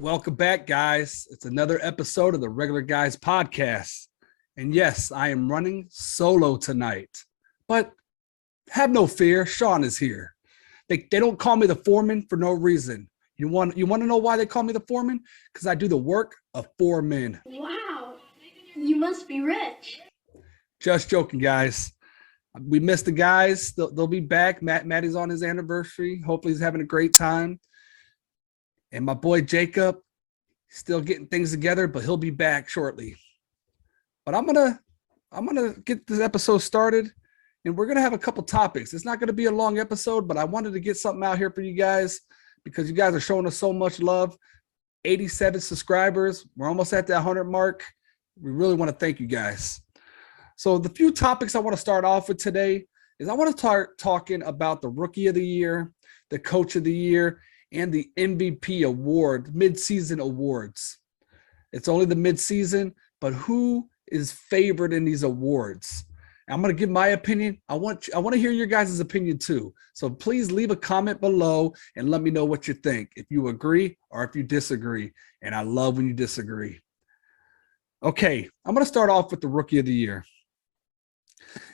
Welcome back, guys. It's another episode of the Regular Guys podcast. And yes, I am running solo tonight. But have no fear, Sean is here. They don't call me the foreman for no reason. You want to know why they call me the foreman? Because I do the work of 4 men. Wow, you must be rich. Just joking, guys. We missed the guys. They'll be back. Maddie's on his anniversary. Hopefully he's having a great time. And my boy Jacob, still getting things together, but he'll be back shortly. But I'm gonna get this episode started, and we're gonna have a couple topics. It's not gonna be a long episode, but I wanted to get something out here for you guys because you guys are showing us so much love. 87 subscribers. We're almost at that 100 mark. We really want to thank you guys. So the few topics I want to start off with today is I want to start talking about the Rookie of the Year, the Coach of the Year, and the MVP award, midseason awards. It's only the midseason, but who is favored in these awards? I'm going to give my opinion. I want to hear your guys' opinion too. So please leave a comment below and let me know what you think, if you agree or if you disagree. And I love when you disagree. Okay, I'm going to start off with the Rookie of the Year.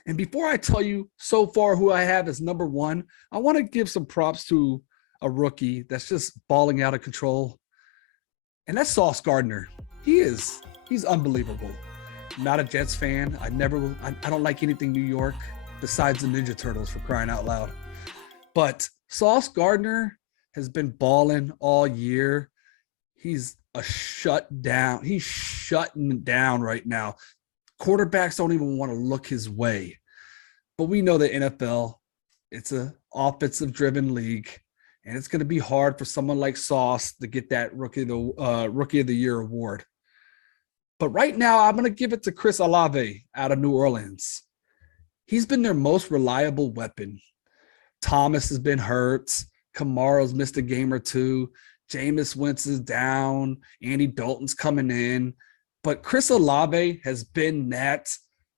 And before I tell you so far who I have as number one, I want to give some props to a rookie that's just balling out of control. And that's Sauce Gardner. He's unbelievable. I'm not a Jets fan. I don't like anything New York besides the Ninja Turtles, for crying out loud. But Sauce Gardner has been balling all year. He's shutting down right now. Quarterbacks don't even want to look his way. But we know the NFL, it's an offensive driven league. And it's going to be hard for someone like Sauce to get that Rookie of the Year award. But right now, I'm going to give it to Chris Olave out of New Orleans. He's been their most reliable weapon. Thomas has been hurt. Kamara's missed a game or two. Jameis Winston is down. Andy Dalton's coming in. But Chris Olave has been that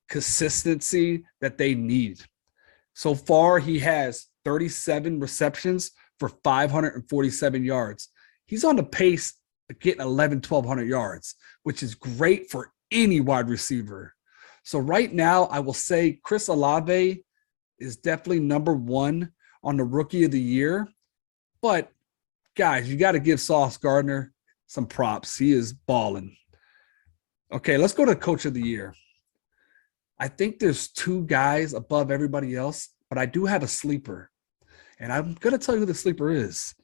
consistency that they need. So far, he has 37 receptions for 547 yards. He's on the pace of getting 1,200 yards, which is great for any wide receiver. So right now, I will say Chris Olave is definitely number one on the Rookie of the Year. But guys, you got to give Sauce Gardner some props. He is balling. Okay, let's go to Coach of the Year. I think there's two guys above everybody else, but I do have a sleeper. And I'm going to tell you who the sleeper is.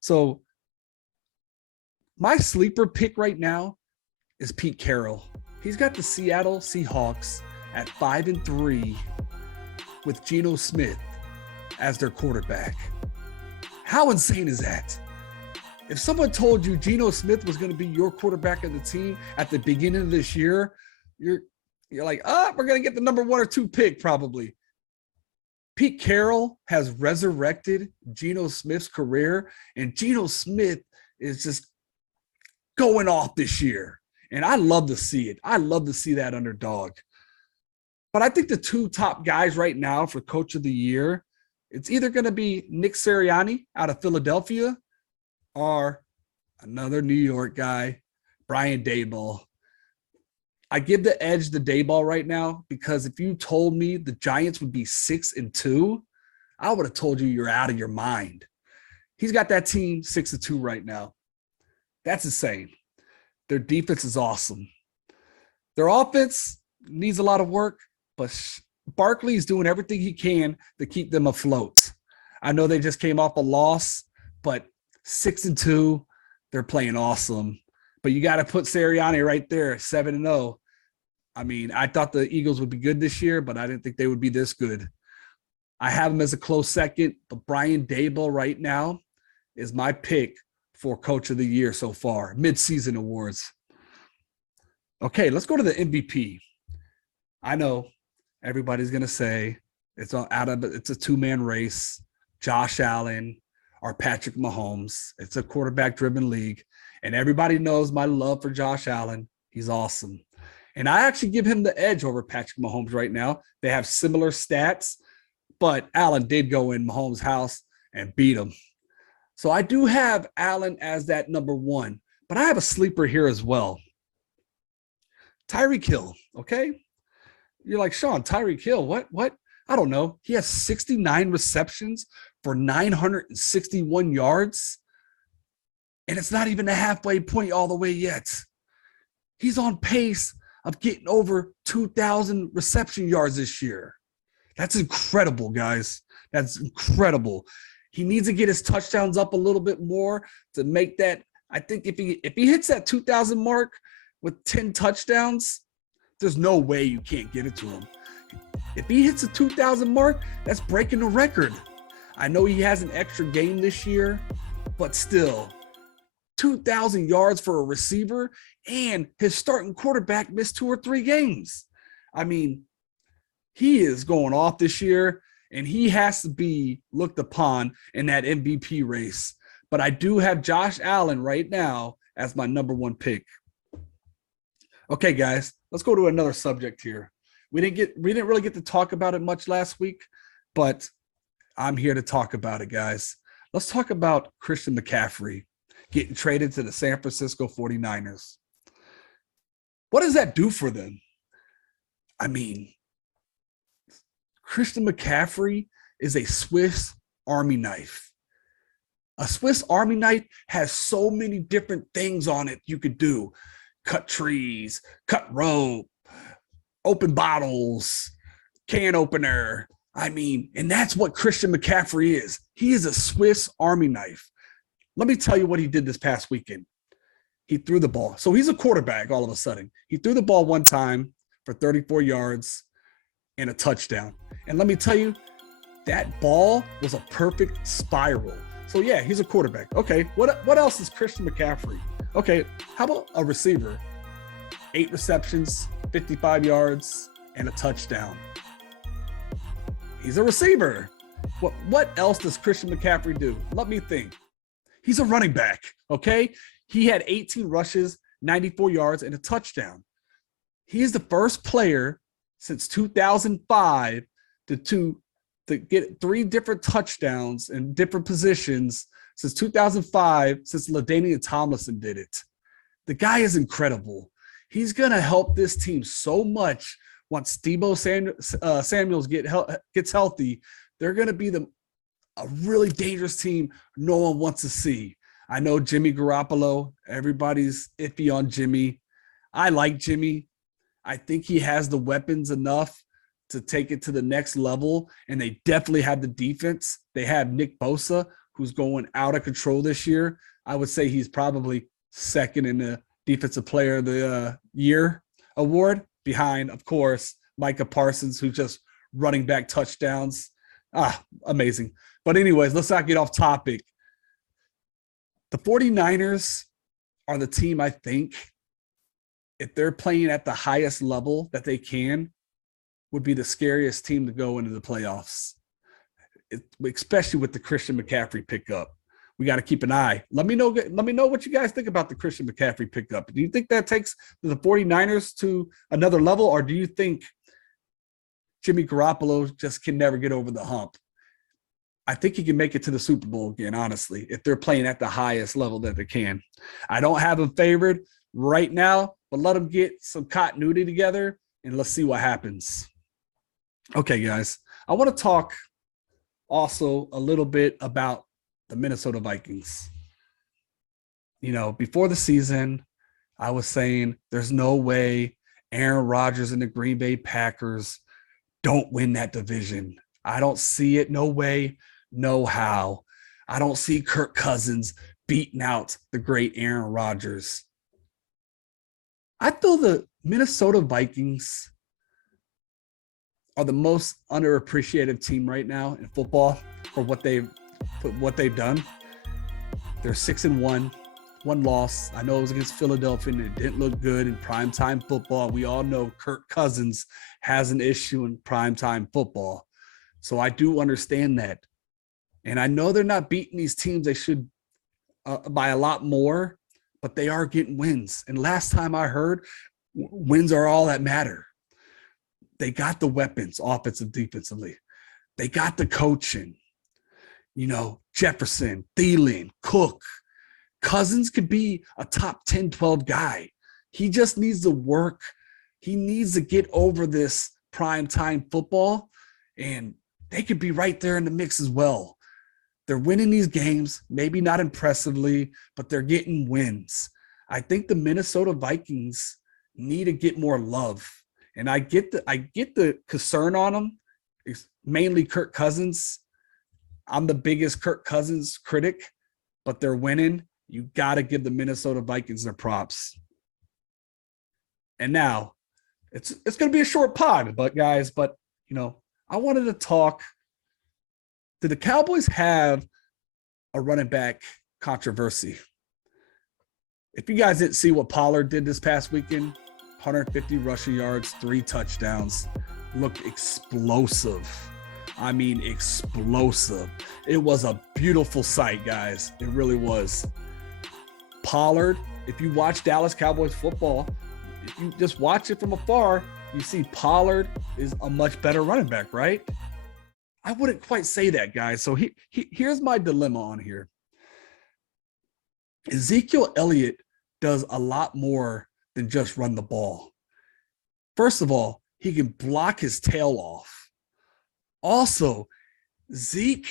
So my sleeper pick right now is Pete Carroll. He's got the Seattle Seahawks at 5-3 with Geno Smith as their quarterback. How insane is that? If someone told you Geno Smith was going to be your quarterback of the team at the beginning of this year, you're like, we're going to get the number 1 or 2 pick probably. Pete Carroll has resurrected Geno Smith's career, and Geno Smith is just going off this year. And I love to see it. I love to see that underdog. But I think the two top guys right now for Coach of the Year, it's either going to be Nick Sirianni out of Philadelphia or another New York guy, Brian Daboll. I give the edge to Daboll right now because if you told me the Giants would be 6-2, I would have told you you're out of your mind. He's got that team 6-2 right now. That's insane. Their defense is awesome. Their offense needs a lot of work, but Barkley is doing everything he can to keep them afloat. I know they just came off a loss, but 6-2, they're playing awesome. But you got to put Sirianni right there, 7-0. I mean, I thought the Eagles would be good this year, but I didn't think they would be this good. I have them as a close second, but Brian Daboll right now is my pick for Coach of the Year so far, midseason awards. Okay, let's go to the MVP. I know everybody's going to say it's a two-man race, Josh Allen or Patrick Mahomes. It's a quarterback-driven league, and everybody knows my love for Josh Allen. He's awesome. And I actually give him the edge over Patrick Mahomes right now. They have similar stats, but Allen did go in Mahomes' house and beat him. So I do have Allen as that number one, But I have a sleeper here as well. Tyreek Hill, okay? You're like, Sean, Tyreek Hill, what? I don't know. He has 69 receptions for 961 yards, and it's not even the halfway point all the way yet. He's on pace of getting over 2,000 reception yards this year. That's incredible, guys. That's incredible. He needs to get his touchdowns up a little bit more to make that. I think if he hits that 2,000 mark with 10 touchdowns, there's no way you can't get it to him. If he hits a 2,000 mark, that's breaking the record. I know he has an extra game this year, but still, 2,000 yards for a receiver, and his starting quarterback missed 2 or 3 games. I mean, he is going off this year, and he has to be looked upon in that MVP race. But I do have Josh Allen right now as my number 1 pick. Okay, guys, let's go to another subject here. We didn't really get to talk about it much last week, but I'm here to talk about it, guys. Let's talk about Christian McCaffrey getting traded to the San Francisco 49ers. What does that do for them? I mean, Christian McCaffrey is a Swiss Army knife. A Swiss Army knife has so many different things on it you could do. Cut trees, cut rope, open bottles, can opener. I mean, and that's what Christian McCaffrey is. He is a Swiss Army knife. Let me tell you what he did this past weekend. He threw the ball. So he's a quarterback all of a sudden. He threw the ball one time for 34 yards and a touchdown. And let me tell you, that ball was a perfect spiral. So yeah, he's a quarterback. Okay, what else is Christian McCaffrey? Okay, how about a receiver? 8 receptions, 55 yards, and a touchdown. He's a receiver. What else does Christian McCaffrey do? Let me think. He's a running back, okay? He had 18 rushes, 94 yards, and a touchdown. He is the first player since 2005 to get 3 different touchdowns in different positions since 2005, since LaDainian Tomlinson did it. The guy is incredible. He's going to help this team so much once Deebo Samuels gets healthy. They're going to be a really dangerous team no one wants to see. I know Jimmy Garoppolo. Everybody's iffy on Jimmy. I like Jimmy. I think he has the weapons enough to take it to the next level, and they definitely have the defense. They have Nick Bosa, who's going out of control this year. I would say he's probably second in the Defensive Player of the Year award, behind, of course, Micah Parsons, who's just running back touchdowns. Amazing. But anyways, let's not get off topic. The 49ers are the team, I think, if they're playing at the highest level that they can, would be the scariest team to go into the playoffs, especially with the Christian McCaffrey pickup. We got to keep an eye. Let me know what you guys think about the Christian McCaffrey pickup. Do you think that takes the 49ers to another level, or do you think Jimmy Garoppolo just can never get over the hump? I think he can make it to the Super Bowl again, honestly, if they're playing at the highest level that they can. I don't have them favored right now, but let them get some continuity together, and let's see what happens. Okay, guys, I want to talk also a little bit about the Minnesota Vikings. You know, before the season, I was saying there's no way Aaron Rodgers and the Green Bay Packers don't win that division. I don't see it. No way, no how. I don't see Kirk Cousins beating out the great Aaron Rodgers. I feel the Minnesota Vikings are the most underappreciated team right now in football for what they've done. They're 6-1, 1 loss. I know it was against Philadelphia, and it didn't look good in primetime football. We all know Kirk Cousins has an issue in primetime football. So I do understand that. And I know they're not beating these teams they should by a lot more, but they are getting wins. And last time I heard, wins are all that matter. They got the weapons, offensive, defensively. They got the coaching. You know, Jefferson, Thielen, Cook. Cousins could be a top 10, 12 guy. He just needs to work. He needs to get over this prime time football, and they could be right there in the mix as well. They're winning these games, maybe not impressively, but they're getting wins. I think the Minnesota Vikings need to get more love. And I get the concern on them. It's mainly Kirk Cousins. I'm the biggest Kirk Cousins critic, but they're winning. You got to give the Minnesota Vikings their props. And now it's going to be a short pod, but guys, I wanted to talk. Did the Cowboys have a running back controversy? If you guys didn't see what Pollard did this past weekend, 150 rushing yards, 3 touchdowns, looked explosive. I mean, explosive. It was a beautiful sight, guys. It really was. Pollard, if you watch Dallas Cowboys football, if you just watch it from afar, you see Pollard is a much better running back, right? I wouldn't quite say that, guys. So here's my dilemma on here. Ezekiel Elliott does a lot more than just run the ball. First of all, he can block his tail off. Also, Zeke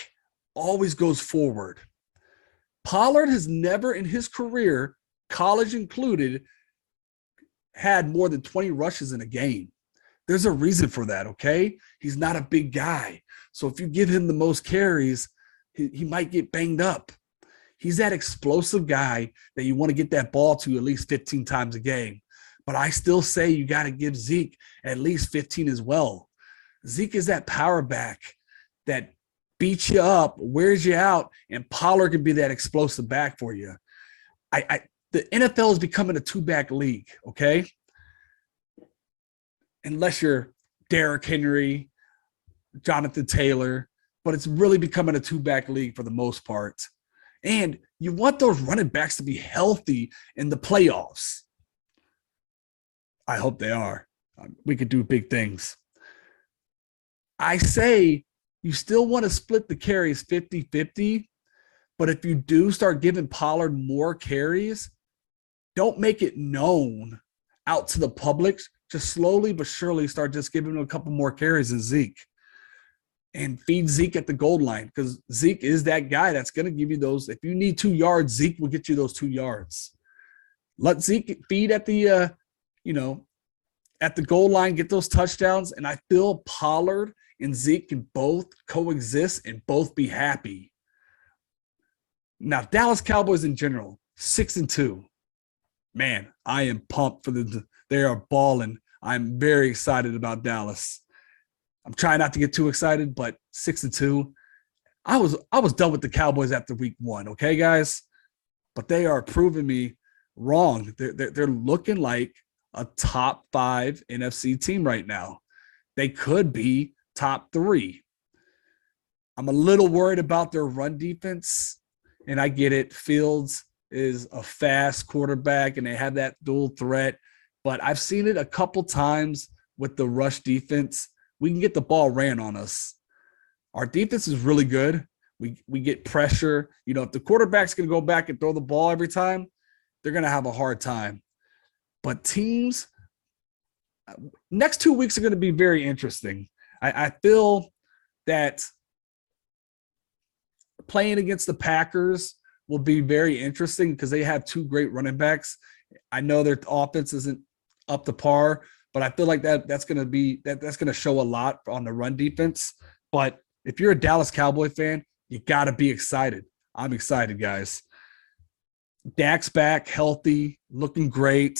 always goes forward. Pollard has never in his career, college included, had more than 20 rushes in a game. There's a reason for that, okay? He's not a big guy. So if you give him the most carries, he might get banged up. He's that explosive guy that you want to get that ball to at least 15 times a game. But I still say you got to give Zeke at least 15 as well. Zeke is that power back that beats you up, wears you out, and Pollard can be that explosive back for you. The NFL is becoming a 2-back league, okay? Unless you're Derrick Henry, Jonathan Taylor, but it's really becoming a 2-back league for the most part. And you want those running backs to be healthy in the playoffs. I hope they are. We could do big things. I say you still want to split the carries 50-50, but if you do start giving Pollard more carries, don't make it known out to the public. Just slowly but surely start just giving him a couple more carries than Zeke. And feed Zeke at the goal line, because Zeke is that guy that's going to give you those. If you need 2 yards, Zeke will get you those 2 yards. Let Zeke feed at the, at the goal line, get those touchdowns. And I feel Pollard and Zeke can both coexist and both be happy. Now, Dallas Cowboys in general, 6-2. Man, I am pumped for they are balling. I'm very excited about Dallas. I'm trying not to get too excited, but 6-2. I was done with the Cowboys after week 1, okay, guys? But they are proving me wrong. They're looking like a top 5 NFC team right now. They could be top 3. I'm a little worried about their run defense, and I get it. Fields is a fast quarterback, and they have that dual threat. But I've seen it a couple times with the rush defense. We can get the ball ran on us. Our defense is really good. We get pressure. If the quarterback's going to go back and throw the ball every time, they're going to have a hard time. But teams, next 2 weeks are going to be very interesting. I feel that playing against the Packers will be very interesting because they have 2 great running backs. I know their offense isn't up to par, but I feel like that's going to show a lot on the run defense. But if you're a Dallas Cowboy fan, you got to be excited. I'm excited, guys. Dak's back, healthy, looking great.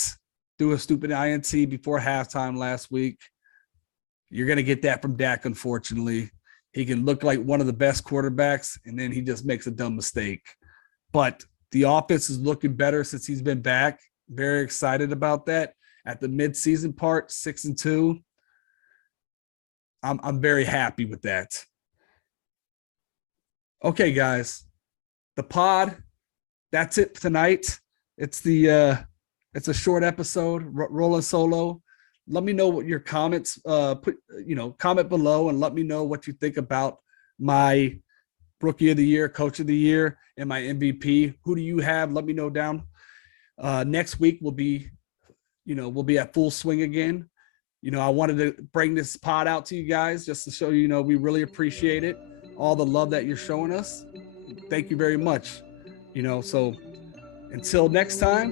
Threw a stupid INT before halftime last week. You're going to get that from Dak, unfortunately. He can look like one of the best quarterbacks, and then he just makes a dumb mistake. But the offense is looking better since he's been back. Very excited about that. At the midseason part, 6-2. I'm very happy with that. Okay, guys. The pod, that's it tonight. It's a short episode, rolling solo. Let me know what your comments, comment below and let me know what you think about my Rookie of the Year, Coach of the Year, and my MVP. Who do you have? Let me know down. Next week we'll be at full swing again. I wanted to bring this pod out to you guys just to show you, we really appreciate it. All the love that you're showing us. Thank you very much. So until next time,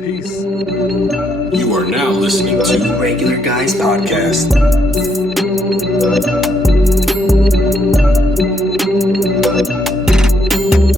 peace. You are now listening to Regular Guys Podcast.